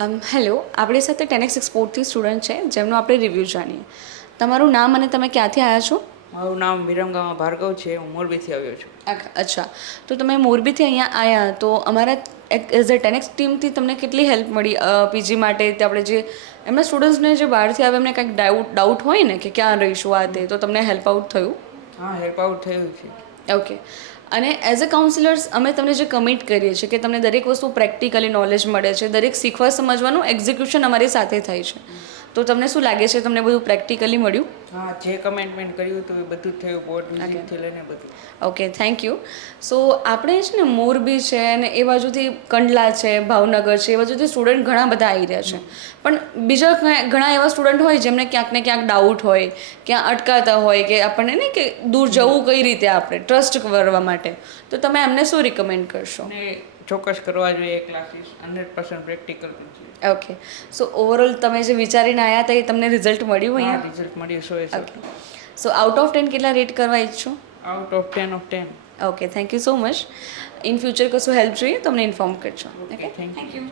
Hello, આપણી સાથે 10x એક્સપોર્ટથી student છે જેમનો આપણે રિવ્યૂ જાણીએ. તમારું નામ અને તમે ક્યાંથી આવ્યા છો? મારું નામ વિરમગામા ભાર્ગવ છે. હું મોરબીથી આવ્યો છું. અચ્છા, તો તમે મોરબીથી અહીંયા આવ્યા તો અમારા એઝ અ 10x ટીમથી તમને કેટલી હેલ્પ મળી પીજી માટે? તે આપણે જે એમના સ્ટુડન્ટ્સને જે બહારથી આવે એમને કંઈક ડાઉટ હોય ને કે ક્યાં રહીશું આ તે, તો તમને હેલ્પ આઉટ થયું? હા, હેલ્પ આઉટ થયું છે. ઓકે. અને એઝ અ કાઉન્સિલર્સ અમે તમને જે કમિટ કરીએ છીએ કે તમને દરેક વસ્તુ પ્રેક્ટિકલી નોલેજ મળે છે, દરેક શીખવા સમજવાનું એક્ઝિક્યુશન અમારી સાથે થાય છે. તો તમને શું લાગે છે, તમને બધું પ્રેક્ટિકલી મળ્યું? હા, જે કમેન્ટમેન્ટ કર્યું હતું એ બધું જ થયું, બોર્ડ વિઝિટથી લઈને બધું. Okay, thank you. સો આપણે છે ને મોરબી છે અને એ બાજુથી કંડલા છે, ભાવનગર છે, એ બાજુથી સ્ટુડન્ટ ઘણા બધા આવી રહ્યા છે. પણ બીજા ઘણા એવા સ્ટુડન્ટ હોય જેમને ક્યાંક ને ક્યાંક ડાઉટ હોય, ક્યાં અટકાતા હોય કે આપણને નહીં કે દૂર જવું કઈ રીતે આપણે ટ્રસ્ટ કરવા માટે, તો તમે એમને શું રિકમેન્ડ કરશો? ને ચોક્કસ કરવા જોઈએ ક્લાસીસ, 100% પ્રેક્ટિકલ પણ છે. ઓકે. સો ઓવરઓલ તમે જે વિચારીને આવ્યા હતા એ તમને રિઝલ્ટ મળ્યું હા, અહીંયા? રિઝલ્ટ મળ્યું 100%. ઓકે. સો આઉટ ઓફ 10 કેટલા રેટ કરવા ઈચ્છો? Out of 10 of 10. Okay, thank you so much. In future કશું હેલ્પ જોઈએ તો અમને ઇન્ફોર્મ કરજો. Okay, thank you.